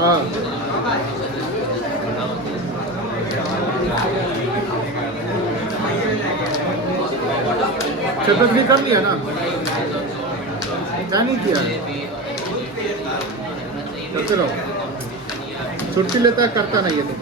हाँ चैप्टर 3 कर लिया ना, क्या नहीं किया? करते रहो, छुट्टी लेता है करता नहीं है तो।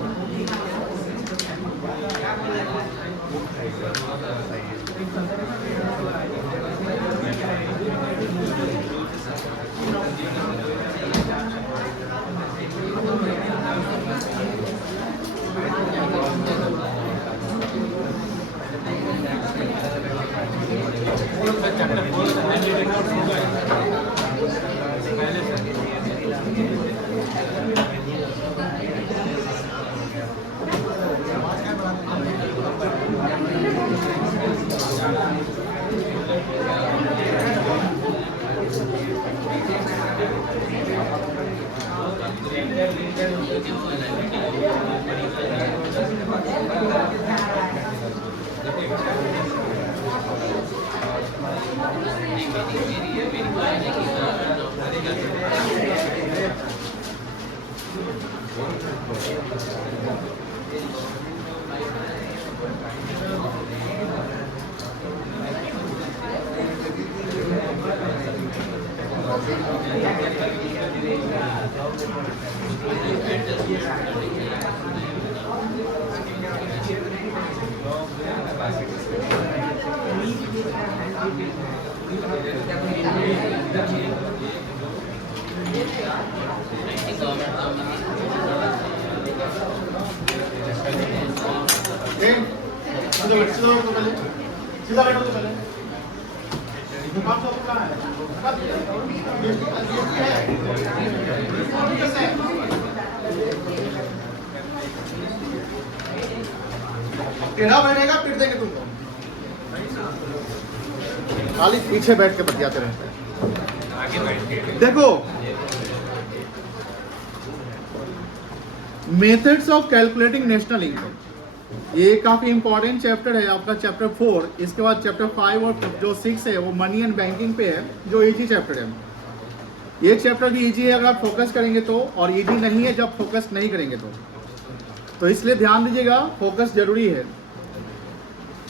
सीधा बैठो तो पहले। काम सब कहाँ है? टेढ़ा बैठेगा फिर देंगे तुमको, खाली पीछे बैठ के बतियाते रहते हैं। आगे बैठ के देखो, methods of calculating national income, ये काफी इंपॉर्टेंट चैप्टर है आपका, चैप्टर 4। इसके बाद चैप्टर 5 और जो 6 है वो मनी एंड बैंकिंग पे है, जो इजी चैप्टर है। ये चैप्टर भी इजी है अगर आप फोकस करेंगे तो, और इजी नहीं है जब फोकस नहीं करेंगे तो इसलिए ध्यान दीजिएगा, फोकस जरूरी है।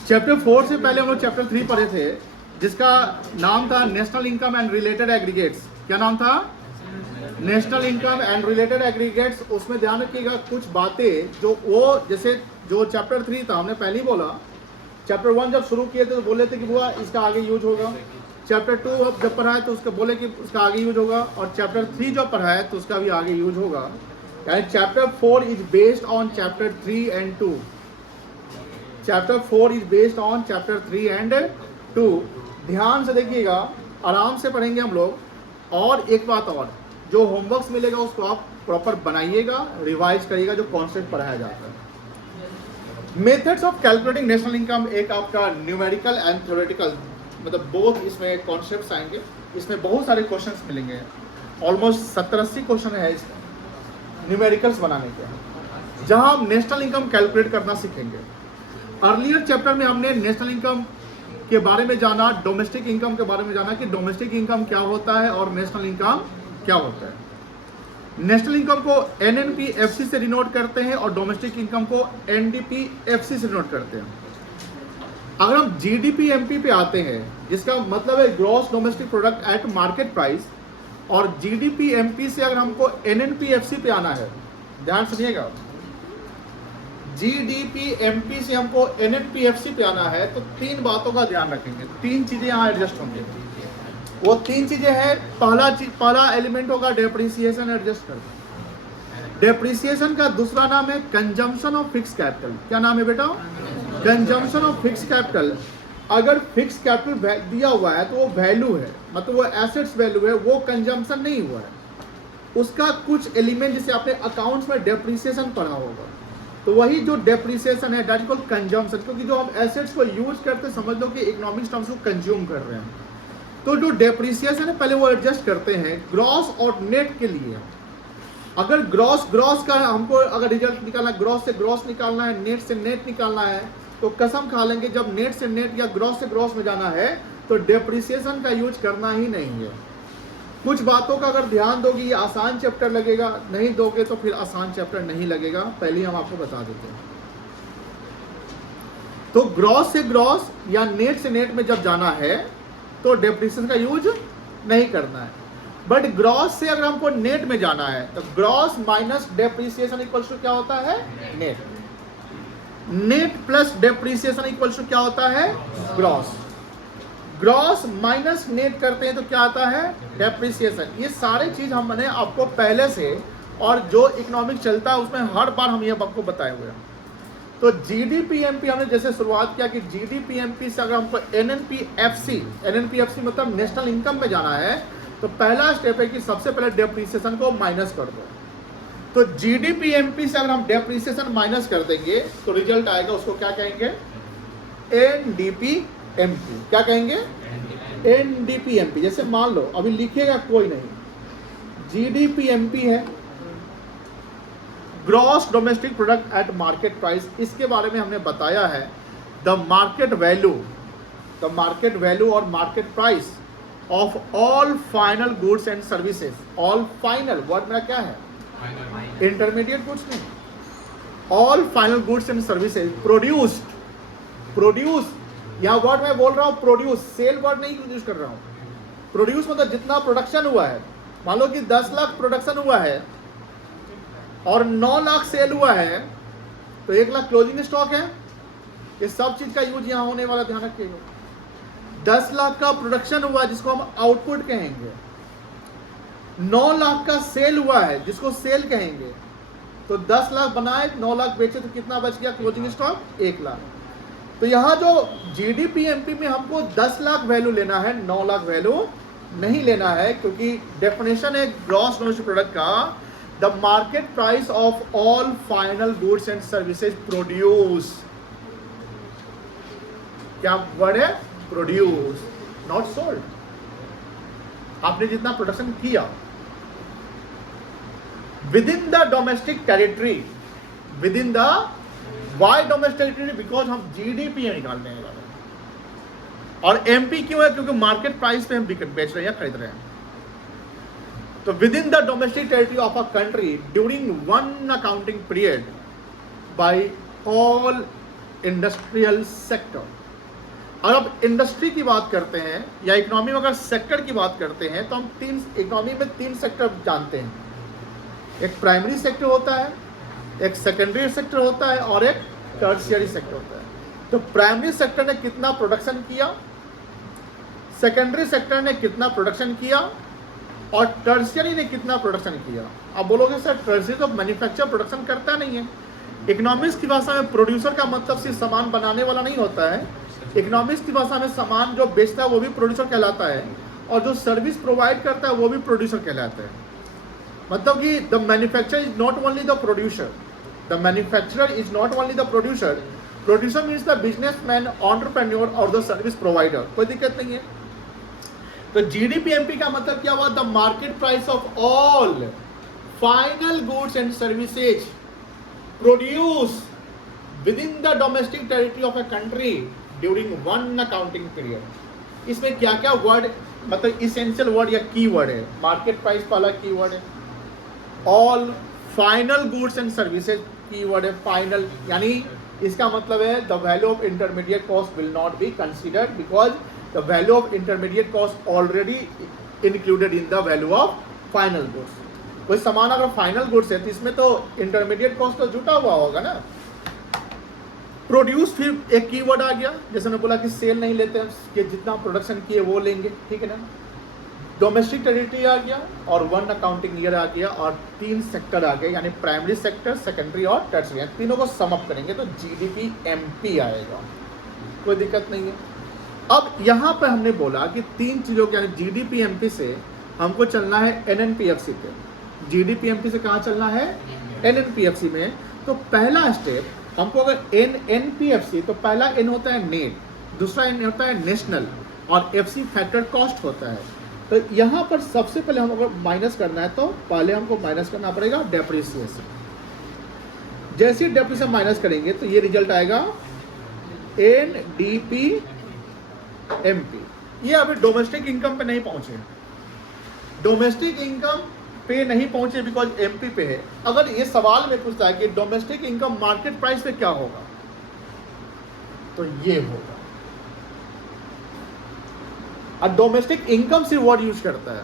चैप्टर 4 से पहले हम लोग चैप्टर 3 पढ़े थे, जिसका नाम था national income and related aggregates. क्या नाम था? National income and related aggregates. उसमें ध्यान रखिएगा कुछ बातें जो वो, जैसे जो चैप्टर 3 था, हमने पहले ही बोला, चैप्टर 1 जब शुरू किए थे तो बोले थे कि बुआ इसका आगे यूज होगा, चैप्टर 2 अब जब पढ़ा है तो उसका बोले कि उसका आगे यूज होगा, और चैप्टर 3 जब पढ़ा है तो उसका भी आगे यूज होगा। यानी chapter 4 is based on chapter 3 and 2। Chapter 4 is based on chapter 3 and 2। ध्यान से देखिएगा, आराम से पढ़ेंगे हम लोग। और एक बात और, जो होमवर्क्स मिलेगा उसको आप प्रॉपर बनाइएगा, रिवाइज करिएगा जो कॉन्सेप्ट पढ़ाया जाता है। Methods of calculating national income एक आपका न्यूमेरिकल एंड थ्योरेटिकल, मतलब बोथ इसमें कॉन्सेप्ट्स आएंगे। इसमें बहुत सारे क्वेश्चंस मिलेंगे, ऑलमोस्ट 70-80 क्वेश्चन है इसमें न्यूमेरिकल्स बनाने के, जहां हम नेशनल इनकम कैलकुलेट करना सीखेंगे। अर्लियर चैप्टर में हमने नेशनल इनकम के बारे में जाना, डोमेस्टिक इनकम के बारे में जाना कि डोमेस्टिक इनकम क्या होता है और नेशनल इनकम क्या होता है। नेशनल इनकम को एनएनपीएफसी से डिनोट करते हैं और डोमेस्टिक इनकम को एनडीपीएफसी से डिनोट करते हैं। अगर हम जीडीपी एमपी पे आते हैं, जिसका मतलब है gross domestic product at market price, और जीडीपी एमपी से अगर हमको एनएनपीएफसी पे आना है, ध्यान सुनिएगा, जीडीपी एमपी से हमको एनएनपीएफसी पे आना है तो 3 बातों का ध्यान रखेंगे। 3 चीजें यहाँ एडजस्ट होंगी। वो 3 चीजें हैं। पहला एलिमेंट होगा डेप्रिसिएशन, एडजस्ट कर दो। डेप्रिसिएशन का दूसरा नाम है कंजम्पशन ऑफ फिक्स कैपिटल। क्या नाम है बेटा? Consumption of fix capital. अगर फिक्स कैपिटल दिया हुआ है तो वो वैल्यू है, मतलब वो एसेट्स वैल्यू है, वो कंजम्पशन नहीं हुआ है। उसका कुछ एलिमेंट, जैसे आपने अकाउंट्स में डेप्रिसिएशन पढ़ा होगा, तो वही जो डेप्रिसिएशन है दैट इज कॉल्ड कंजम्पशन, क्योंकि जो हम एसेट्स को यूज करते समझ लो कि इकोनॉमिक्स टर्म्स को कंज्यूम कर रहे हैं, तो जो डेप्रिसिएशन है पहले वो एडजस्ट करते हैं ग्रॉस और नेट के लिए। अगर ग्रॉस का हमको अगर रिजल्ट निकालना है, ग्रॉस से ग्रॉस निकालना है, नेट से नेट निकालना है, तो कसम खा लेंगे जब नेट से नेट या ग्रॉस से ग्रॉस में जाना है तो डेप्रिसिएशन का यूज करना ही नहीं है। कुछ बातों का अगर ध्यान दोगे ये आसान चैप्टर लगेगा, नहीं दोगे तो फिर आसान चैप्टर नहीं लगेगा, पहले हम आपको बता देते हैं। तो ग्रॉस से ग्रॉस या नेट से नेट में जब जाना है तो डेप्रिसिएशन का यूज नहीं करना है। बट ग्रॉस से अगर हमको नेट में जाना है तो gross minus depreciation equals to क्या होता है, net. Net plus depreciation equals to क्या होता है, ग्रॉस। ग्रॉस माइनस नेट करते हैं तो क्या आता है, डेप्रिसिएशन। ये सारे चीज हमने आपको पहले से और जो इकोनॉमिक चलता है उसमें हर बार हम ये आपको बताए हुए हैं। तो जीडीपीएमपी हमने जैसे शुरुआत किया कि जीडीपीएमपी से अगर हमको एनएनपीएफसी मतलब नेशनल इनकम में जाना है तो पहला स्टेप है कि सबसे पहले डेप्रिसिएशन को माइनस कर दो। तो जीडीपीएमपी से अगर हम डेप्रिसिएशन माइनस कर देंगे तो रिजल्ट आएगा, उसको क्या कहेंगे, एनडीपीएमपी। क्या कहेंगे, एनडीपीएमपी। जैसे मान लो अभी लिखेगा कोई नहीं, जीडीपीएमपी है gross domestic product at market price. इसके बारे में हमने बताया है द मार्केट वैल्यू और market price of all final goods and services. All final word मेरा क्या है, इंटरमीडिएट गुड्स नहीं, all final goods and services produce यहाँ वर्ड मैं बोल रहा हूँ प्रोड्यूस, सेल वर्ड नहीं यूज कर रहा हूँ। प्रोड्यूस मतलब जितना प्रोडक्शन हुआ है, मान लो कि 10 लाख प्रोडक्शन हुआ है और 9 लाख सेल हुआ है तो 1 लाख क्लोजिंग स्टॉक है। ये सब चीज का यूज यहाँ होने वाला, ध्यान रखिएगा। 10 लाख का प्रोडक्शन हुआ जिसको हम आउटपुट कहेंगे, 9 लाख का सेल हुआ है जिसको सेल कहेंगे। तो 10 लाख बनाए, 9 लाख बेचे तो कितना बच गया क्लोजिंग स्टॉक, 1 लाख। तो यहाँ जो जीडीपीएमपी में हमको 10 लाख वैल्यू लेना है, 9 लाख वैल्यू नहीं लेना है, क्योंकि डेफिनेशन है ग्रॉस डोमेस्टिक प्रोडक्ट का the market price of all final goods and services produce. क्या वर्ड है, प्रोड्यूस, नॉट सोल्ड। आपने जितना प्रोडक्शन किया within the domestic territory, within the Y domestic territory, because हम GDP निकालने वाले हैं। और एमपी क्यों है, क्योंकि मार्केट प्राइस पे हम बेच रहे हैं, खरीद रहे हैं। तो with in the domestic territory of a country during one accounting period by all industrial sector. और अब इंडस्ट्री की बात करते हैं या इकोनॉमी में अगर सेक्टर की बात करते हैं तो हम इकोनॉमी में 3 सेक्टर जानते हैं। एक प्राइमरी सेक्टर होता है, एक सेकेंडरी सेक्टर होता है और एक टर्शियरी सेक्टर होता है। तो प्राइमरी सेक्टर ने कितना प्रोडक्शन किया, सेकेंडरी सेक्टर ने कितना प्रोडक्शन किया और टर्शियरी ने कितना प्रोडक्शन किया। अब बोलोगे सर टर्शियरी तो मैन्युफैक्चर प्रोडक्शन करता नहीं है। इकोनॉमिक्स की भाषा में प्रोड्यूसर का मतलब सिर्फ सामान बनाने वाला नहीं होता है। इकोनॉमिक्स की भाषा में सामान जो बेचता है वो भी प्रोड्यूसर कहलाता है और जो सर्विस प्रोवाइड करता है वो भी प्रोड्यूसर कहलाता है। मतलब कि the manufacturer is not only the producer, the manufacturer is not only the producer, producer means the businessman, entrepreneur और द सर्विस प्रोवाइडर। कोई दिक्कत नहीं है। तो जीडीपीएमपी का मतलब क्या हुआ, the market price of all final goods and services produce with in the domestic territory of a country during one accounting period. इसमें क्या क्या वर्ड मतलब इसेंशियल वर्ड या की वर्ड है। मार्केट प्राइस पहला की वर्ड है, all final goods and services की वर्ड है फाइनल, यानी इसका मतलब है the value of intermediate cost will not be considered because the value of intermediate cost already included in the value of final goods. कोई सामान अगर फाइनल गुड्स है तो इसमें तो इंटरमीडिएट कॉस्ट तो जुटा हुआ होगा ना। प्रोड्यूस फिर एक कीवर्ड आ गया, जैसे मैं बोला कि सेल नहीं लेते कि जितना प्रोडक्शन किए वो लेंगे, ठीक है ना। डोमेस्टिक टेरिटरी आ गया और वन अकाउंटिंग ईयर आ गया और 3 सेक्टर आ गए, यानी प्राइमरी सेक्टर, सेकेंडरी और टर्शियरी। तीनों को सम अप करेंगे तो जीडीपीएमपी आएगा, कोई दिक्कत नहीं है। अब यहाँ पर हमने बोला कि 3 चीज़ों के यानी जीडीपीएमपी से हमको चलना है एनएनपीएफसी पे। GDPMP से कहाँ चलना है, NNPFC में। तो पहला स्टेप हमको अगर NNPFC, तो पहला N होता है नेट, दूसरा N होता है नेशनल, और FC फैक्टर कॉस्ट होता है। तो यहाँ पर सबसे पहले हम अगर माइनस करना है तो पहले हमको माइनस करना पड़ेगा डेप्रिसिएशन। जैसे ही डेप्रिसिएशन माइनस करेंगे तो ये रिजल्ट आएगा NDPMP। ये अभी डोमेस्टिक इनकम पे नहीं पहुंचे, डोमेस्टिक इनकम पे नहीं पहुंचे बिकॉज MP पे है। अगर ये सवाल में पूछता है कि डोमेस्टिक इनकम मार्केट प्राइस पे क्या होगा, तो ये होगा। और डोमेस्टिक इनकम से वर्ड यूज करता है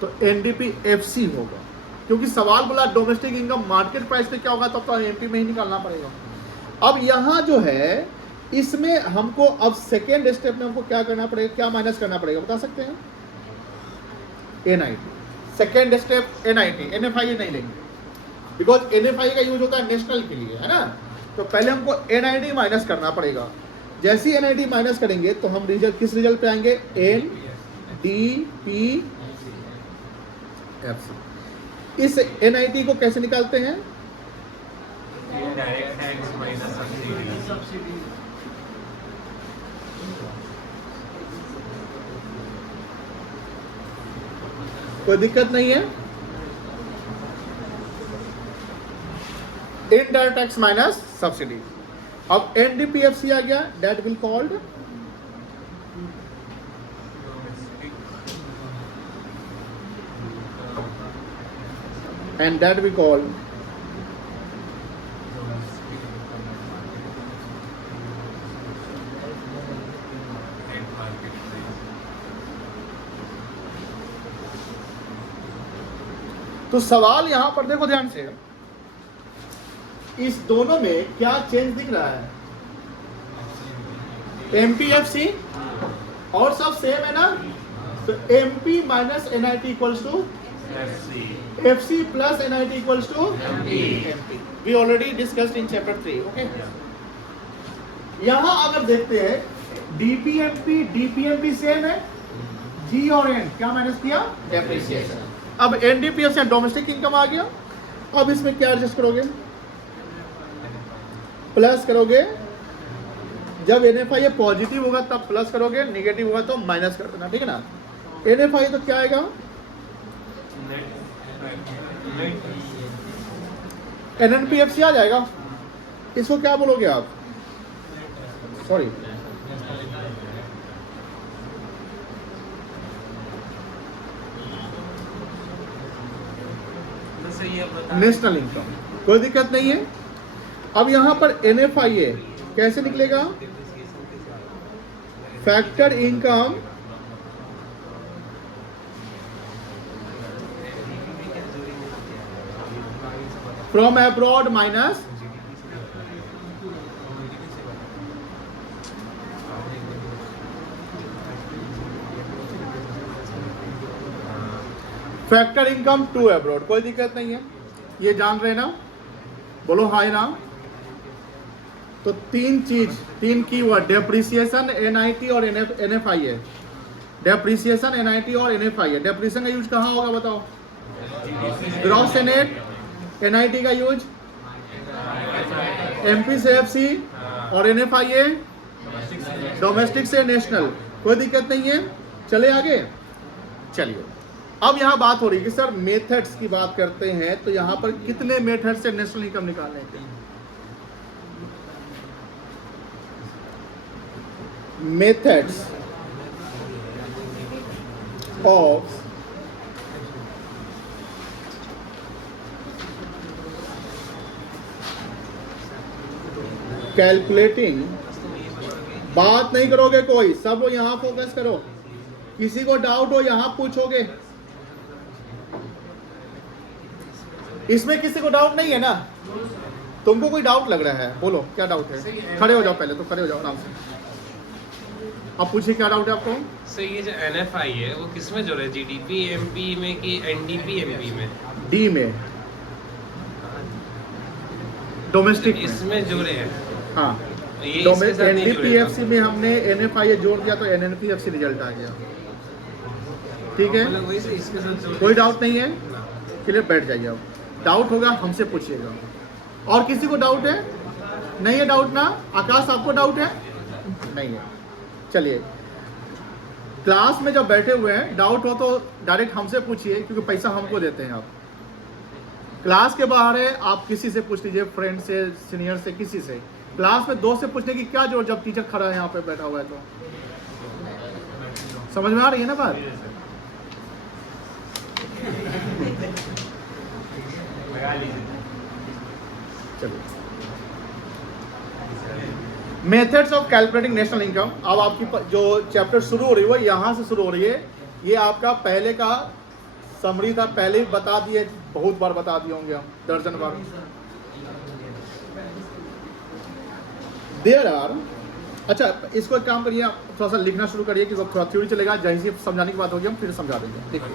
तो NDPFC होगा, क्योंकि सवाल बोला डोमेस्टिक इनकम मार्केट प्राइस पे क्या होगा, तब तो MP में ही निकालना पड़ेगा। अब यहाँ जो है इसमें हमको अब सेकेंड स्टेप में हमको क्या करना पड़ेगा, क्या माइनस करना पड़ेगा बता सकते हैं? NIT। Second step NIT, NFI नहीं लेंगे बिकॉज NFI का यूज होता है नेशनल के लिए, है ना। तो पहले हमको NIT माइनस करना पड़ेगा। जैसे ही NIT माइनस करेंगे तो हम रिजल्ट किस रिजल्ट पे आएंगे, NDPFC। इस NIT को कैसे निकालते हैं, कोई दिक्कत नहीं है, इनडायरेक्ट टैक्स माइनस सब्सिडी। अब NDPFC आ गया, that will called and that we call तो सवाल यहां पर देखो ध्यान से, इस दोनों में क्या चेंज दिख रहा है, MPFC और सब सेम है ना। तो MP minus NIT equals to FC plus NIT equals to MP. We already discussed in chapter 3. Okay. यहाँ अगर देखते हैं DPMP सेम है, G और N क्या माइनस किया, डेप्रिसिएशन। अब NDPFC डोमेस्टिक इनकम आ गया। अब इसमें क्या एडजस्ट करोगे, प्लस करोगे। जब NFI पॉजिटिव होगा तब प्लस करोगे, निगेटिव होगा तो माइनस कर देना, ठीक है ना। NFI तो क्या आएगा, NNPFC आ जाएगा। इसको क्या बोलोगे आप, सॉरी नेशनल इनकम, कोई दिक्कत नहीं है। अब यहां पर NFIA कैसे निकलेगा, factor income from abroad minus factor income to abroad, कोई दिक्कत नहीं है, ये जान रहे ना, बोलो हाय ना। तो तीन चीज, तीन कीवर्ड, डेप्रिसिएशन, NIT और NFIA। डेप्रिसिएशन, NIT और NFIA। डेप्रिसिएशन का यूज कहाँ होगा बताओ, ग्रॉस से नेट। NIT का यूज MP से FC और NFIA डोमेस्टिक से नेशनल, कोई दिक्कत नहीं है। चले आगे, चलिए। अब यहाँ बात हो रही है कि सर मेथड्स की बात करते हैं, तो यहाँ पर कितने मेथड से नेशनल इनकम निकालने के, मेथड्स ऑफ कैलकुलेटिंग। बात नहीं करोगे कोई, सब यहां फोकस करो, किसी को डाउट हो यहां पूछोगे। इसमें किसी को डाउट नहीं है ना, तुमको कोई डाउट लग रहा है, बोलो क्या डाउट है, खड़े हो जाओ, पहले तो खड़े हो जाओ आराम से। अब पूछिए क्या डाउट है आपको। सर ये जो NFI है वो किस में जुड़े, GDPMP में कि NDPMP में? डी में, डोमेस्टिक इसमें जुड़े हैं। हाँ, ये NDPFC में हमने NFIA जोड़ दिया तो NNPFC रिजल्ट आ गया, ठीक है, मतलब वही से इसके साथ कोई डाउट नहीं है। क्लियर, बैठ जाइए आप। डाउट होगा हमसे पूछिएगा। और किसी को डाउट है? नहीं है डाउट ना? आकाश आपको डाउट है? नहीं है। चलिए, क्लास में जब बैठे हुए हैं डाउट हो तो डायरेक्ट हमसे पूछिए, क्योंकि पैसा हमको देते हैं आप। क्लास के बाहर है आप किसी से पूछ लीजिए, फ्रेंड से, सीनियर से, किसी से। क्लास में दोस्त से पूछने की क्या जरूरत जब टीचर खड़ा है यहाँ पे बैठा हुआ है तो। समझ में आ रही है ना बात? चलिए, methods of calculating national income. अब आपकी जो चैप्टर शुरू हो रही है वो यहाँ से शुरू हो रही है। ये आपका पहले का समरी था, पहले ही बता दिए, बहुत बार बता दिए होंगे हम, दर्जन बार। देयर आर, अच्छा इसको एक काम करिए, आप थोड़ा सा लिखना शुरू करिए, कि थोड़ा थ्योरी चलेगा, जैसे समझाने की बात होगी हम फिर समझा देंगे। ठीक है,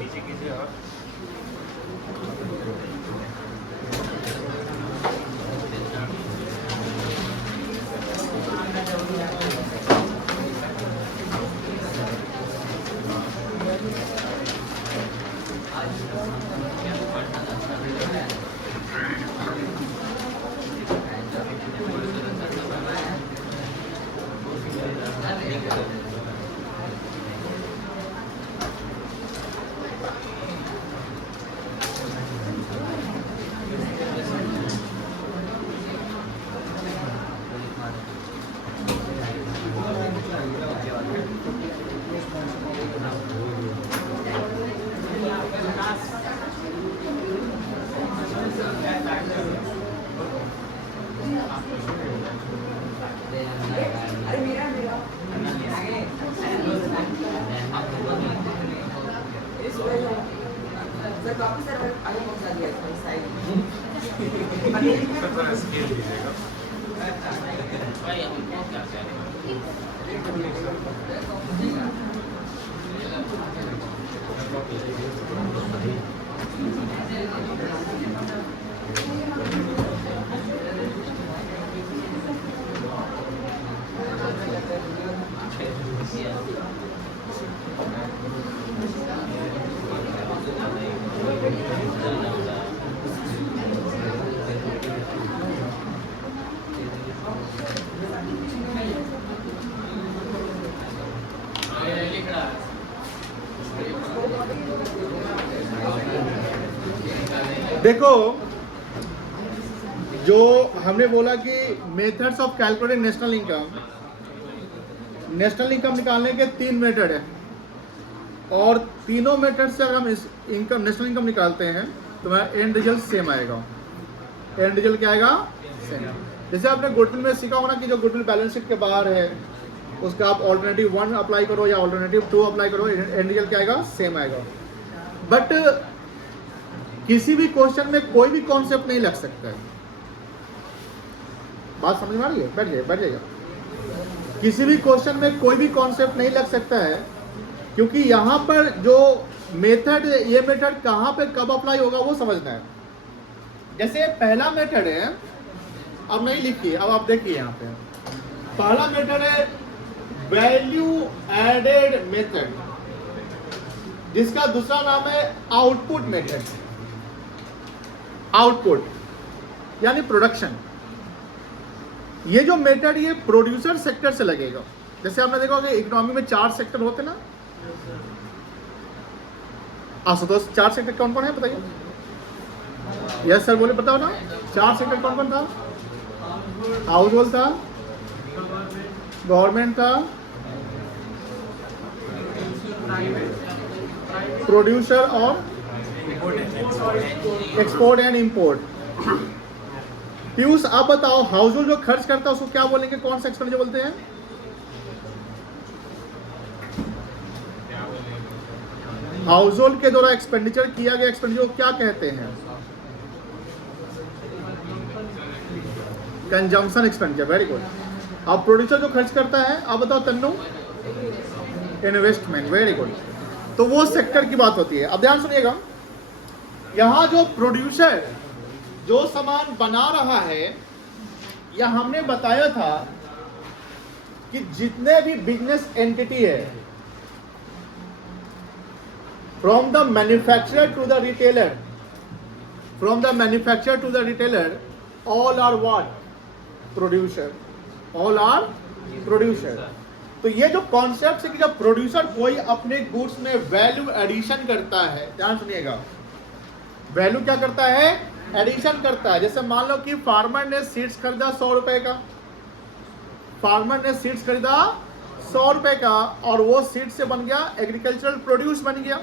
देखो जो हमने बोला कि methods of calculating national income निकालने के 3 मेथड है, और तीनों मेथड से अगर हम इनकम नेशनल इनकम निकालते हैं तो हमारा एंड रिजल्ट सेम आएगा। एंड रिजल्ट क्या आएगा? सेम। जैसे आपने गुडविल में सीखा होगा कि जो गुडविल बैलेंस शीट के बाहर है उसका आप ऑल्टरनेटिव 1 अप्लाई करो या ऑल्टरनेटिव 2 अप्लाई करो, एंड रिजल्ट क्या आएगा? सेम आएगा। बट किसी भी क्वेश्चन में कोई भी कॉन्सेप्ट नहीं लग सकता है। बात समझ में आ रही है? बैठ जाइएगा। किसी भी क्वेश्चन में कोई भी कॉन्सेप्ट नहीं लग सकता है, क्योंकि यहाँ पर जो मेथड, ये मेथड कहाँ पे कब अप्लाई होगा वो समझना है। जैसे पहला मेथड है, अब नहीं लिखिए, अब आप देखिए यहाँ पे पहला मेथड है वैल्यू एडेड मेथड, जिसका दूसरा नाम है आउटपुट मेथड। आउटपुट यानी प्रोडक्शन। ये जो मेथड ये प्रोड्यूसर सेक्टर से लगेगा। जैसे आपने देखा कि इकोनॉमी में 4 सेक्टर होते ना। आशुतोष 4 सेक्टर कौन कौन है बताइए? यस सर बोले, बताओ ना 4 सेक्टर कौन कौन था? हाउस होल्ड था, गवर्नमेंट था, प्रोड्यूसर और एक्सपोर्ट एंड इंपोर्ट। पीयूष आप बताओ, हाउस होल्ड जो खर्च करता है उसको क्या बोलेंगे? कौन सा एक्सपेंडिचर बोलते हैं? हाउस होल्ड के द्वारा एक्सपेंडिचर किया गया एक्सपेंडिचर को क्या कहते हैं? Consumption expenditure. Very good. अब प्रोड्यूसर जो खर्च करता है, आप बताओ तन्नू? इन्वेस्टमेंट। Very good. तो वो सेक्टर की बात होती है। अब ध्यान सुनिएगा, यहाँ जो प्रोड्यूसर जो सामान बना रहा है, या हमने बताया था कि जितने भी बिजनेस एंटिटी है, from the manufacturer to the retailer, from the manufacturer to the retailer all are what? Producer. All are producer. तो ये जो कॉन्सेप्ट है कि जब प्रोड्यूसर कोई अपने गुड्स में वैल्यू एडिशन करता है, ध्यान सुनिएगा, वैल्यू क्या करता है? एडिशन करता है। जैसे मान लो कि फार्मर ने सीड्स खरीदा 100 रुपए का, फार्मर ने सीड्स खरीदा 100 रुपए का और वो सीड से बन गया एग्रीकल्चरल प्रोड्यूस बन गया।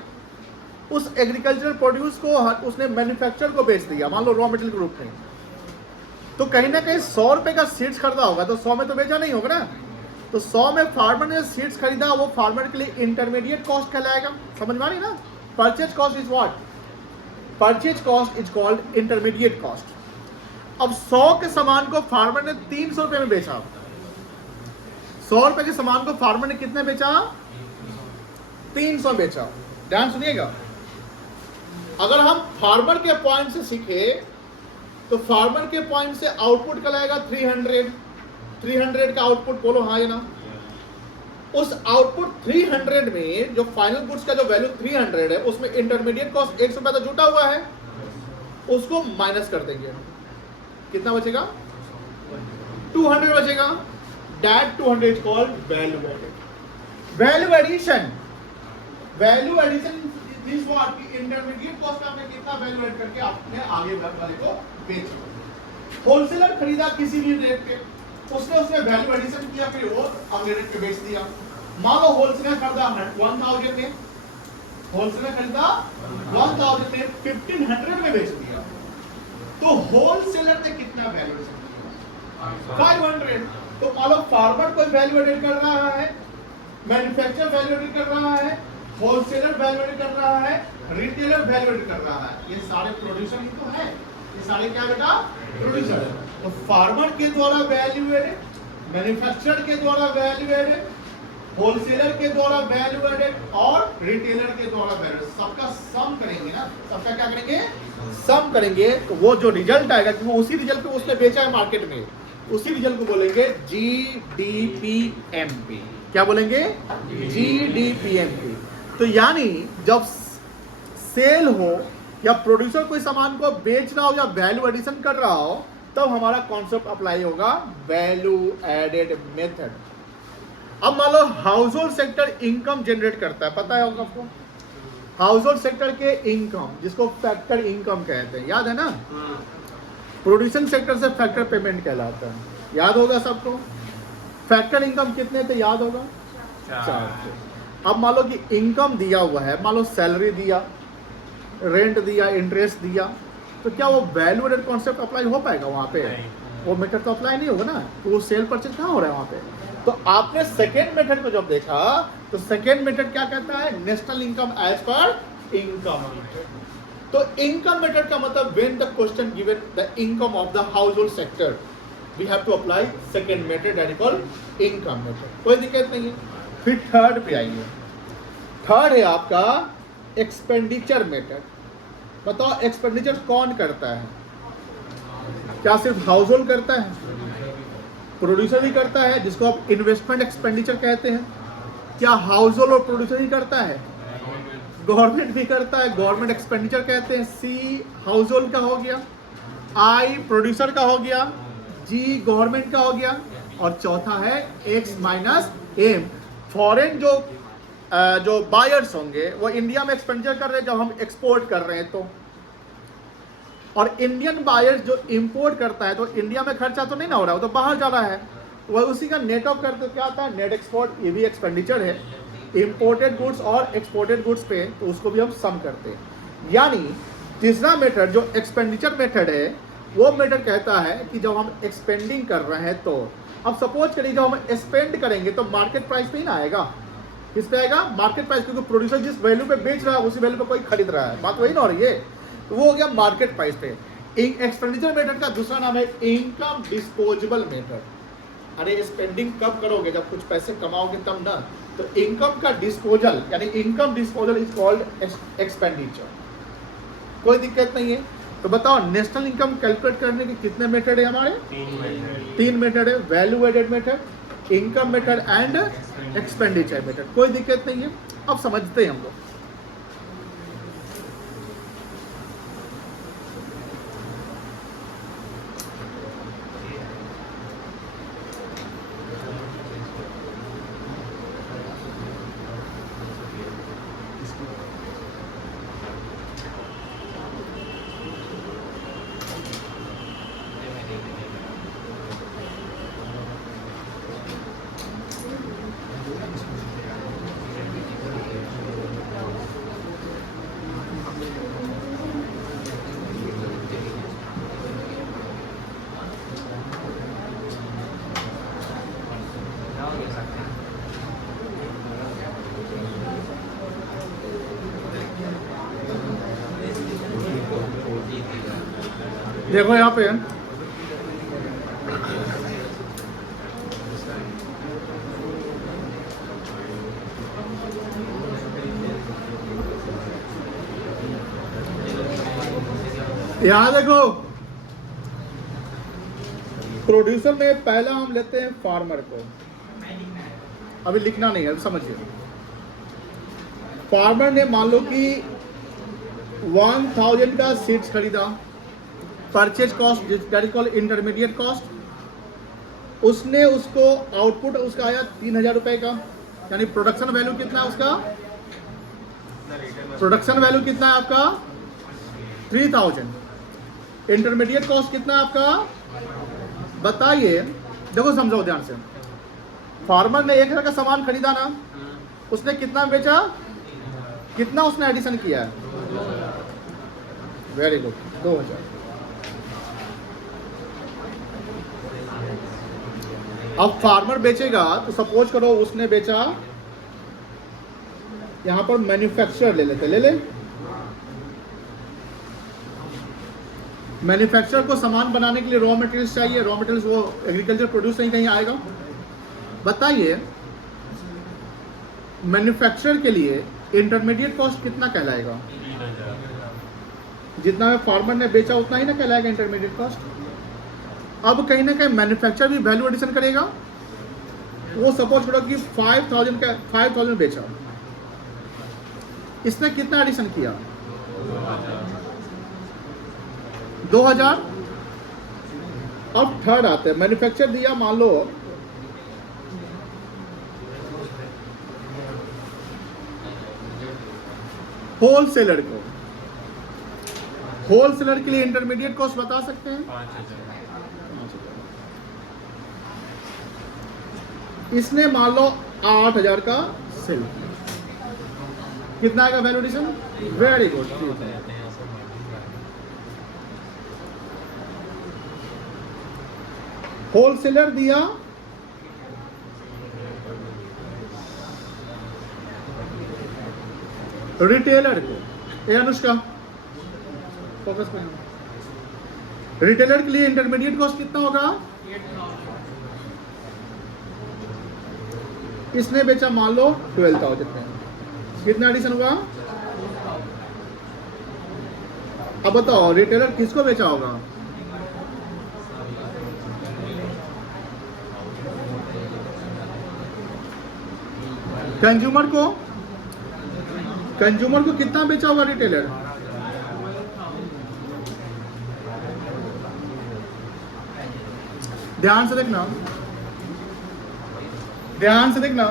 उस एग्रीकल्चरल प्रोड्यूस को उसने मैन्युफैक्चरर को बेच दिया, मान लो रॉ मटेरियल के रूप में। तो कहीं ना कहीं 100 रुपए का सीड्स खरीदा होगा तो 100 में तो बेचा नहीं होगा ना। तो 100 में फार्मर ने सीड्स खरीदा, वो फार्मर के लिए इंटरमीडिएट कॉस्ट कहलाएगा। समझ में आ रही ना? Purchase cost is what? Purchase cost is called intermediate cost. अब 100 के सामान को फार्मर ने 300 रुपए में बेचा। 100 रुपए के सामान को फार्मर ने कितने बेचा? 300 बेचा। ध्यान सुनिएगा, अगर हम फार्मर के पॉइंट से सीखे तो फार्मर के पॉइंट से आउटपुट कहलाएगा 300 का आउटपुट, बोलो हाँ या ना। उस आउटपुट 300 में जो फाइनल गुड्स का जो वैल्यू 300 है, उसमें इंटरमीडिएट कॉस्ट 100 रुपया तो जुटा हुआ है, उसको माइनस कर देंगे। कितना बचेगा? 200 बचेगा। That 200 is called value added. Value addition, value addition is what? कि इंटरमीडिएट कॉस्ट में आपने कितना वैल्यू ऐड करके आपने आगे वाले को बेचा। होलसेलर खरीदा किसी भी रेट पे, उसने उसमें वैल्यू एडिशन किया, फिर वो अगले रेट पे बेच दिया। मान लो होलसेलर खरीदा 1000 में, होलसेलर खरीदा 1000 में, 1500 में बेच दिया, तो होलसेलर ने कितना वैल्यू एडिशन किया? 500। तो मान लो फार्मर कोई वैल्यू एडिट कर रहा है, मैन्युफैक्चरर वैल्यू एडिट कर रहा है, होलसेलर वैल्यू एडिट कर रहा है, रिटेलर वैल्यू एडिट कर रहा है। ये सारे प्रोड्यूसर ही तो है। ये सारे क्या बेटा? प्रोड्यूसर है। तो फार्मर के द्वारा वैल्यू एडेड, मैन्युफैक्चरर के द्वारा वैल्यू एडेड, होलसेलर के द्वारा वैल्यू एडेड और रिटेलर के द्वारा वैल्यू, सबका सम करेंगे ना। सबका क्या करेंगे? सम करेंगे। तो वो जो रिजल्ट आएगा, क्योंकि उसी रिजल्ट पे उसने बेचा है मार्केट में, उसी रिजल्ट को बोलेंगे GDPMP। क्या बोलेंगे? GDPMP। तो यानी जब सेल हो या प्रोड्यूसर कोई सामान को बेच रहा हो या वैल्यू एडिशन कर रहा हो, तब हमारा कॉन्सेप्ट अप्लाई होगा वैल्यू एडेड मेथड। अब मान लो household sector income generate करता है, पता है आपको? हाउस होल्ड सेक्टर के इनकम, जिसको फैक्टर इनकम कहते हैं, याद है ना? प्रोड्यूसिंग सेक्टर से फैक्टर पेमेंट कहलाता है, याद होगा सबको। फैक्टर इनकम कितने थे याद होगा? 4 थे। अब मान लो कि इनकम दिया हुआ है, मान लो सैलरी दिया, रेंट दिया, इंटरेस्ट दिया, तो क्या वो वैल्यू एडेड कॉन्सेप्ट अप्लाई हो पाएगा वहाँ पे? वो मेथड तो अप्लाई नहीं होगा ना। तो वो सेल परचेज कहाँ हो रहा है वहाँ पे? तो आपने सेकेंड मेथड को जब देखा तो सेकेंड मेथड क्या कहता है? National income as per income. तो इनकम मेथड का मतलब when the question given the income of the household sector, we have to apply second method, that is called income method. कोई दिक्कत नहीं है। फिर थर्ड पे आइए। थर्ड है आपका एक्सपेंडिचर मेथड। बताओ एक्सपेंडिचर कौन करता है? क्या सिर्फ हाउस होल्ड करता है? प्रोड्यूसर ही करता है, जिसको आप इन्वेस्टमेंट एक्सपेंडिचर कहते हैं। क्या हाउस होल्ड और प्रोड्यूसर ही करता है? गवर्नमेंट भी करता है, गवर्नमेंट एक्सपेंडिचर कहते हैं। C हाउस होल्ड का हो गया, I प्रोड्यूसर का हो गया, G गवर्नमेंट का हो गया, और चौथा है X माइनस M फॉरेन जो बायर्स होंगे वो इंडिया में एक्सपेंडिचर कर रहे हैं जब हम एक्सपोर्ट कर रहे हैं तो, और इंडियन बायर्स जो इंपोर्ट करता है तो इंडिया में खर्चा तो नहीं ना हो रहा, वो तो बाहर जा रहा है, वह उसी का नेट ऑफ करते क्या आता है? Net export. ये भी एक्सपेंडिचर है, इंपोर्टेड गुड्स और एक्सपोर्टेड गुड्स पे, तो उसको भी हम सम करते हैं। यानी तीसरा मेथड जो एक्सपेंडिचर मेथड है, वो मेथड कहता है कि जब हम एक्सपेंडिंग कर रहे हैं तो, अब सपोज करिए जब हम स्पेंड करेंगे तो मार्केट प्राइस पे ही ना आएगा। किस पे आएगा? मार्केट प्राइस, क्योंकि प्रोड्यूसर जिस वैल्यू पे बेच रहा है उसी वैल्यू पे कोई खरीद रहा है, बात वही ना हो रही है। तो वो हो गया मार्केट प्राइस पे। एक्सपेंडिचर मेथड का दूसरा नाम है इनकम डिस्पोजेबल मेथड। अरे स्पेंडिंग कब करोगे? जब कुछ पैसे कमाओगे तब ना। तो इनकम का डिस्पोजल, यानी income disposal is called expenditure. कोई दिक्कत नहीं है। तो बताओ नेशनल इनकम कैलकुलेट करने के कितने मेथड है हमारे? 3 मेथड है। Value added method, income method and expenditure method. कोई दिक्कत नहीं है, अब समझते हैं हम लोग। देखो यहाँ पे यहाँ देखो प्रोड्यूसर में पहला हम लेते हैं फार्मर को, अभी लिखना नहीं है, समझिए। फार्मर ने मान लो कि 1000 का सीड्स खरीदा, purchase cost that is called intermediate cost, उसने उसको आउटपुट उसका आया 3000 रुपए का, यानी प्रोडक्शन वैल्यू कितना है उसका, प्रोडक्शन वैल्यू कितना है आपका 3000, इंटरमीडिएट कॉस्ट कितना है आपका बताइए। देखो समझो ध्यान से, फार्मर ने 1000 का सामान खरीदा ना, उसने कितना बेचा, कितना उसने एडिशन किया है, वेरी गुड 2000। अब फार्मर बेचेगा तो सपोज करो उसने बेचा, यहां पर मैन्युफैक्चरर ले लेते, ले ले, मैन्युफैक्चरर को सामान बनाने के लिए रॉ मटेरियल्स चाहिए, रॉ मटेरियल्स वो एग्रीकल्चर प्रोड्यूस नहीं कहीं आएगा। बताइए मैन्युफैक्चरर के लिए इंटरमीडिएट कॉस्ट कितना कहलाएगा, जितना में फार्मर ने बेचा उतना ही ना कहलाएगा इंटरमीडिएट कॉस्ट। अब कहीं ना कहीं मैन्युफैक्चरर भी वैल्यू एडिशन करेगा, वो सपोज करो कि 5000 बेचा, इसने कितना एडिशन किया 2000। अब थर्ड आते हैं, मैन्युफैक्चर दिया मान लो होलसेलर को, होलसेलर के लिए इंटरमीडिएट कॉस्ट बता सकते हैं 5000। इसने मान लो 8000 का सेल, कितना आएगा value addition, very good. Wholesaler दिया रिटेलर को, ए अनुष्का फोकस पे, रिटेलर के लिए इंटरमीडिएट कॉस्ट कितना होगा, इसने बेचा मान लो 12000 में, कितना एडिशन हुआ। अब बताओ रिटेलर किसको बेचा होगा, कंज्यूमर को, कंज्यूमर को कितना बेचा होगा रिटेलर, ध्यान से देखना, ध्यान से देखना।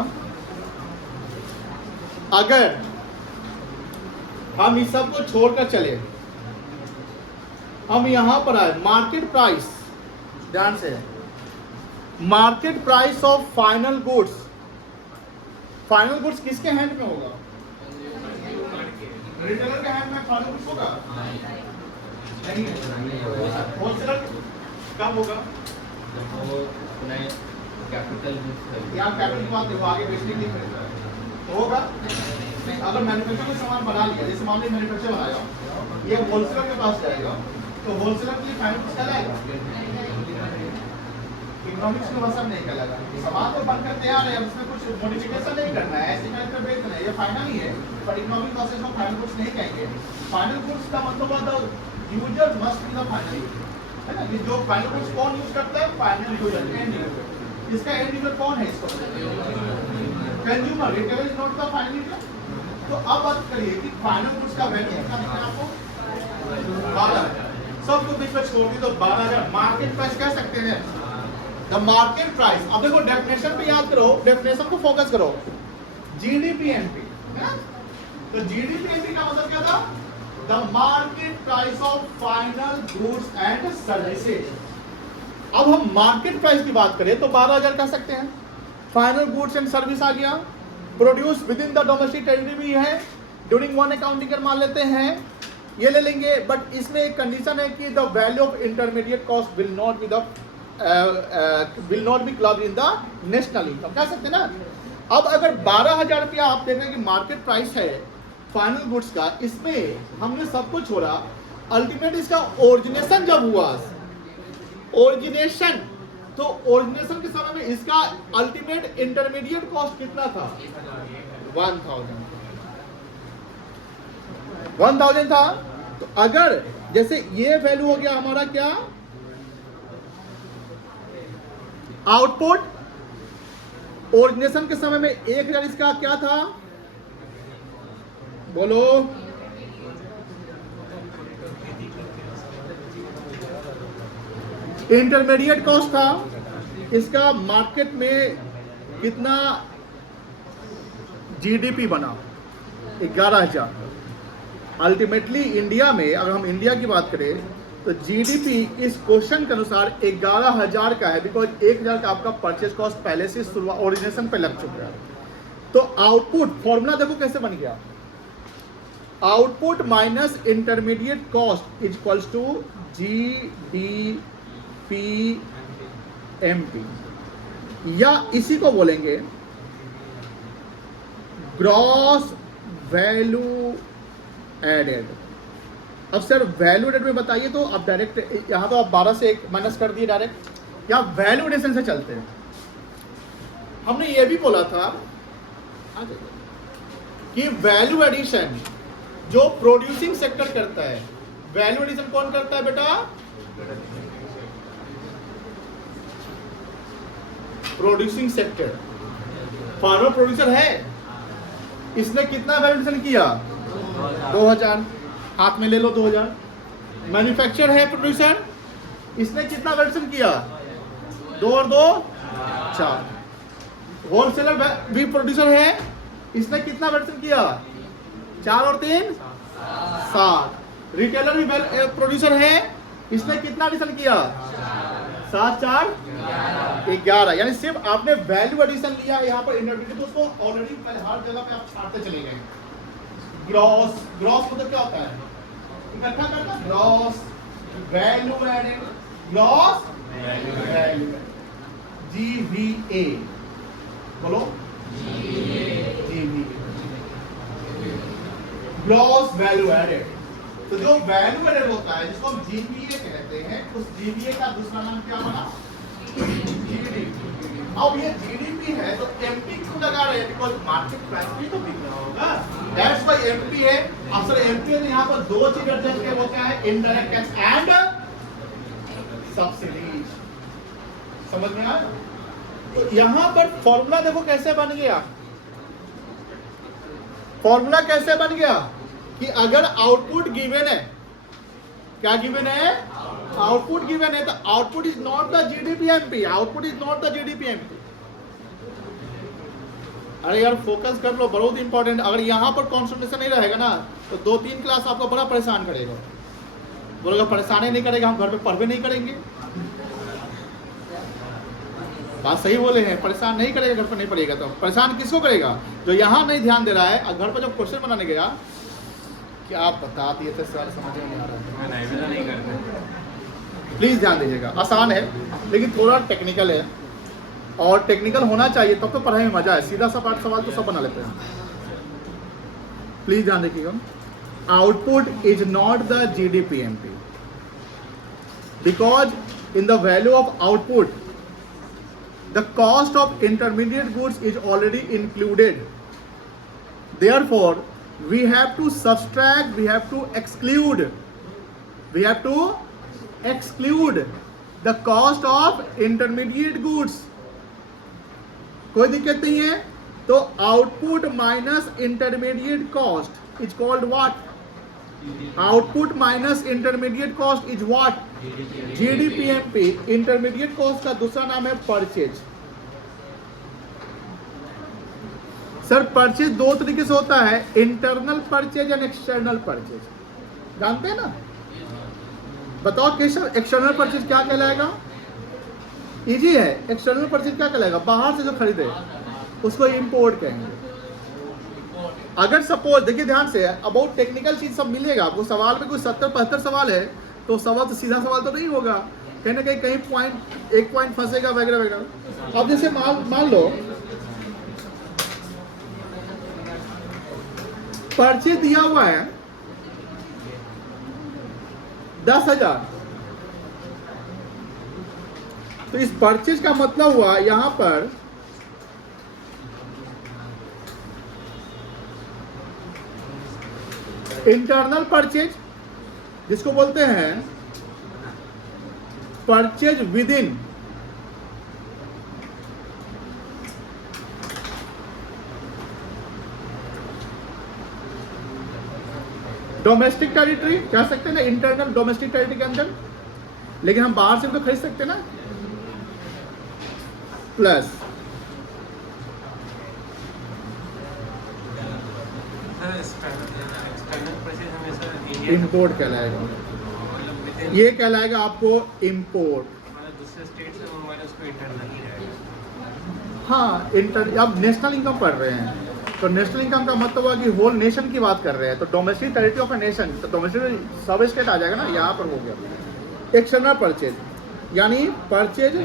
अगर हम इस सब को छोड़कर चले, हम यहां पर आए मार्केट प्राइस, ध्यान से, market price of final goods, final goods किसके हैंड में होगा, रिटेलर के हैंड में फाइनल गुड्स होगा, नहीं है, होलसेलर कब होगा, कैपिटल यहाँ कैपिटल की बात देखो, आगे बेचने के लिए खरीदा होगा। अगर मैन्युफैक्चर में सामान बना लिया, जैसे मान लीजिए मैन्युफैक्चर बनाया, ये होलसेलर के पास जाएगा, तो होलसेलर के लिए फाइनल गुड्स कहलाएगा, इकोनॉमिक्स में वसन नहीं कहलाएगा। सामान तो बनकर तैयार है, उसमें कुछ मॉडिफिकेशन नहीं करना है, ऐसे करके बेचना है, ये फाइनल ही है, पर इकोनॉमिक प्रोसेस में फाइनल गुड्स नहीं कहेंगे। फाइनल गुड्स का मतलब होता है user must be the final user, है ना, ये जो फाइनल गुड्स कौन यूज करता है, फाइनल यूजर, एंड यूजर। इसका एंड यूजर कौन है, इसको consumer, retailer is not the final user. तो अब बात करिए कि फाइनल गुड्स का वैल्यू कितना दिख रहा है आपको, 12000, सबको बीच में छोड़ दी तो 12000 मार्केट प्राइस कह सकते हैं, द मार्केट प्राइस। अब देखो डेफिनेशन पे याद करो, डेफिनेशन को फोकस करो, जीडीपीएनपी, तो जीडीपीएनपी का मतलब क्या था, the market price of final goods and services. अब हम मार्केट प्राइस की बात करें तो 12000 कह सकते हैं, फाइनल गुड्स एंड सर्विस आ गया, produce with in the domestic territory भी है, ड्यूरिंग वन अकाउंटिंग ईयर मान लेते हैं, ये ले लेंगे, बट इसमें एक कंडीशन है कि the value of intermediate cost will not be clubbed in the national income, कह सकते हैं ना। अब अगर 12000 रुपया आप देख रहे हैं कि मार्केट प्राइस है फाइनल गुड्स का, इसमें हमने सब कुछ छोड़ा, अल्टीमेट इसका ओरिजिनेशन जब हुआ, ओरिजिनेशन, तो ओरिजिनेशन के समय में इसका अल्टीमेट इंटरमीडिएट कॉस्ट कितना था? 1000 था। तो अगर जैसे ये वैल्यू हो गया हमारा क्या, आउटपुट, ओरिजिनेशन के समय में 1000 इसका क्या था, बोलो, इंटरमीडिएट कॉस्ट था। इसका मार्केट में कितना जीडीपी बना? 11,000। अल्टीमेटली इंडिया में, अगर हम इंडिया की बात करें तो जीडीपी इस क्वेश्चन के अनुसार 11,000 का है, बिकॉज 1,000 का आपका परचेज कॉस्ट पहले से शुरुआत ओरिजिनेशन पे लग चुका है। तो आउटपुट फॉर्मूला देखो कैसे बन गया, output minus intermediate cost is equals to GDPMP, या इसी को बोलेंगे ग्रॉस वैल्यू एडेड। अब सर वैल्यू एडेड में बताइए, तो अब डायरेक्ट यहां तो आप 12 से 1 माइनस कर दिए डायरेक्ट, या वैल्यू एडिशन से चलते हैं। हमने ये भी बोला था कि वैल्यू एडिशन जो प्रोड्यूसिंग सेक्टर करता है, वैल्यू एडिशन कौन करता है बेटा? Producing sector. फार्मर प्रोड्यूसर है, इसने कितना वैल्यू एडिशन किया? 2000, हाथ में ले लो 2000। मैन्युफैक्चर है प्रोड्यूसर, इसने कितना वैल्यू एडिशन किया? 2 और 2 4। होलसेलर भी प्रोड्यूसर है, इसने कितना वैल्यू एडिशन किया? 4 और 3 7। रिटेलर भी प्रोड्यूसर है, इसने कितना एडिशन किया? 7 4 11। यानी सिर्फ आपने वैल्यू एडिशन लिया यहाँ पर इंटरमीडिएट, उसको ऑलरेडी हर जगह पे आप छाटते चले गए। ग्रॉस, ग्रॉस मतलब क्या होता है? इकट्ठा करना, gross value added, gross value, GVA, बोलो GVA, ग्रॉस वैल्यू एडेड। तो जो वैल्यू एडेड होता है जिसको हम GVA कहते हैं, उस GVA का दूसरा नाम क्या बना? GDP। अब ये GDP है तो MP क्यों लगा रहे हैं? बिकॉज़ मार्केट प्राइस भी तो बिक रहा होगा, दैट्स व्हाई MP है। असल MP है, यहाँ पर दो चीज एडजस्ट किया होता है, इनडायरेक्ट टैक्स एंड सब्सिडीज। समझ में आया? तो यहाँ पर फॉर्मूला देखो कैसे बन गया, फॉर्मूला कैसे बन गया कि अगर आउटपुट गिवन है, क्या गिवन है? आउटपुट गिवन है, तो output is not the GDPMP, output is not the GDPMP। अरे यार फोकस कर लो, बहुत इंपॉर्टेंट। अगर यहाँ पर कॉन्सेंट्रेशन नहीं रहेगा ना तो 2-3 क्लास आपको बड़ा परेशान करेगा। बोलेगा परेशान ही नहीं करेगा, हम घर पे पढ़ भी नहीं करेंगे। बात सही बोले हैं, परेशान नहीं करेगा, घर पर नहीं पढ़ेगा। तो परेशान किसको करेगा? जो यहाँ नहीं ध्यान दे रहा है, और घर पर जब क्वेश्चन बनाने गया कि आप बता दिए थे सर, समझ में नहीं आ रहा है, नहीं करते। प्लीज ध्यान दीजिएगा, आसान है लेकिन थोड़ा टेक्निकल है, और टेक्निकल होना चाहिए तब तो पढ़ाई में मजा है। सीधा सा पाठ सवाल तो सब बना लेते हैं। प्लीज ध्यान देखिएगा, output is not the GDPMP because in the value of output the cost of intermediate goods is already included. Therefore we have to subtract, we have to exclude the cost of intermediate goods. कोई दिक्कत नहीं है। तो output minus intermediate cost is called what? Output minus intermediate cost is what? GDPMP। Intermediate cost का दूसरा नाम है purchase. Sir purchase दो तरीके से होता है, internal purchase and external purchase. जानते हैं ना? बताओ एक्सटर्नल परचेज क्या कहलाएगा? इजी है। एक्सटर्नल परचेज क्या कहलाएगा? बाहर से जो खरीदे उसको इंपोर्ट कहेंगे। अगर सपोज देखिए ध्यान से, अबाउट टेक्निकल चीज सब मिलेगा आपको। सवाल में कोई 70-75 सवाल है तो सवाल तो सीधा सवाल तो नहीं होगा, कहीं ना कहीं एक पॉइंट फंसेगा वगैरह वगैरह। अब जैसे मान लो परचेज दिया हुआ है, 10,000। तो इस परचेज का मतलब हुआ यहां पर इंटरनल परचेज, जिसको बोलते हैं purchase with in domestic territory, कह सकते हैं ना, इंटरनल डोमेस्टिक टेरिटरी के अंदर, लेकिन हम बाहर से भी तो खरीद सकते हैं ना, प्लस इंपोर्ट कहलाएगा। ये कहलाएगा आपको इंपोर्ट। दूसरे स्टेट से मंगवाने उसको इंटरनल ही रहेगा। हाँ, अब नेशनल इनकम पढ़ रहे हैं, तो नेशनल इनकम का मतलब हुआ कि होल नेशन की बात कर रहे हैं, तो domestic territory of a nation, तो डोमेस्टिक सब स्टेट आ जाएगा ना, यहाँ पर हो गया। एक्सटर्नल परचेज यानी परचेज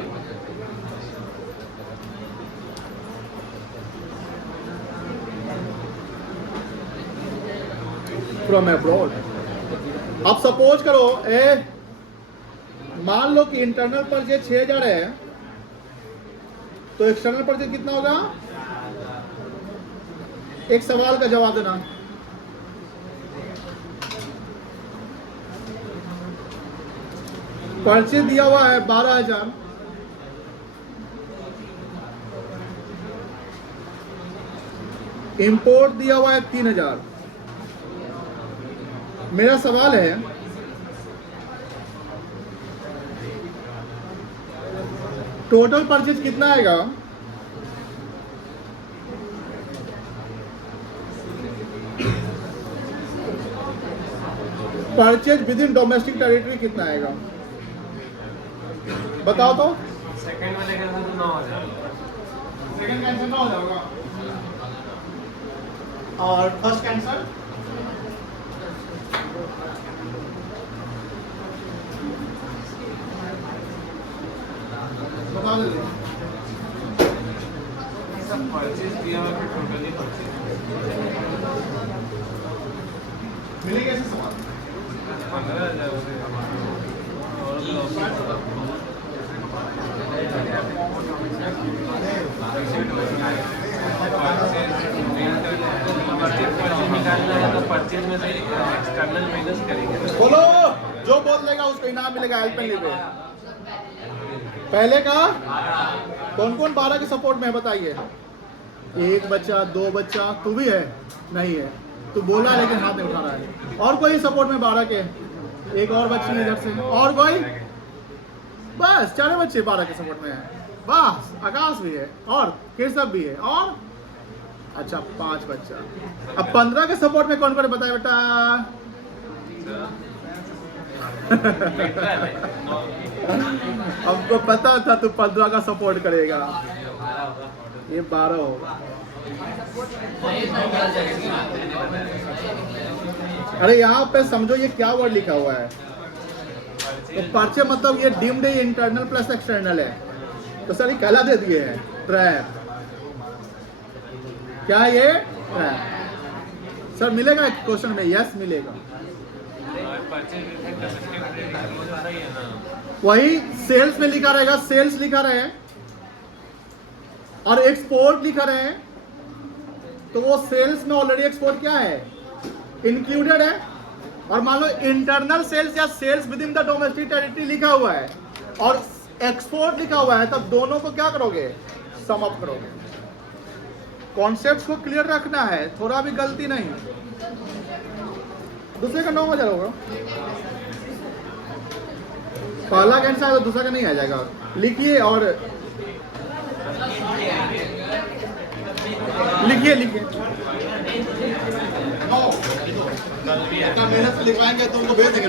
फ्रॉम अब्रॉड। अब सपोज करो मान लो कि इंटरनल परचेज 6,000 है, तो एक्सटर्नल परचेज कितना होगा? एक सवाल का जवाब देना। परचेज दिया हुआ है 12,000, इंपोर्ट दिया हुआ है 3,000। मेरा सवाल है टोटल परचेज कितना आएगा? Purchase with in domestic territory कितना आएगा बताओ तो। सेकंड में लेकर तो 9,000। सेकंड का आंसर 9,000 होगा और फर्स्ट का आंसर बता दो। सब परचेज दिया हुआ है, टोटली परचेज मिलेगा ऐसे सवाल 15,000 से निकालना है तो परचेज में से एक्सटर्नल माइनस करेंगे। बोलो, जो बोल देगा उसको इनाम मिलेगा हेल्प पे। पहले का कौन कौन 12 के सपोर्ट में है बताइए? एक बच्चा, दो बच्चा, तू भी है? नहीं है, तू बोला लेकिन हाथ नहीं उठा रहा है। और कोई सपोर्ट में 12 के? एक और बच्ची इधर से, और कोई? बस 4 बच्चे 12 के सपोर्ट में है। बस आकाश भी है और केशव भी है और अच्छा 5 बच्चा। अब 15 के सपोर्ट में कौन कौन बताए बेटा? हमको पता था तू 15 का सपोर्ट करेगा। ये 12 होगा। अरे यहाँ पे समझो ये क्या वर्ड लिखा हुआ है। तो परचे मतलब ये डीम्ड इंटरनल प्लस एक्सटर्नल है, तो सर ये कहला दे दिए हैं ट्रैप। क्या है ये? ट्रैप। सर मिलेगा क्वेश्चन में? यस मिलेगा। वही सेल्स में लिखा रहेगा, सेल्स लिखा रहे और एक्सपोर्ट लिखा रहे, तो वो सेल्स में ऑलरेडी एक्सपोर्ट क्या है? इंक्लूडेड है। और मान लो इंटरनल सेल्स या sales within the domestic territory लिखा हुआ है और एक्सपोर्ट लिखा हुआ है, तब दोनों को क्या करोगे? सम अप करोगे। कॉन्सेप्ट्स को क्लियर रखना है, थोड़ा भी गलती नहीं। दूसरे का 9,000 होगा, पहला का आंसर है तो दूसरा का नहीं आ जाएगा। लिखिए और लिखिए लिखिए मेहनत से लिखवाएंगे तो उनको भेज देंगे।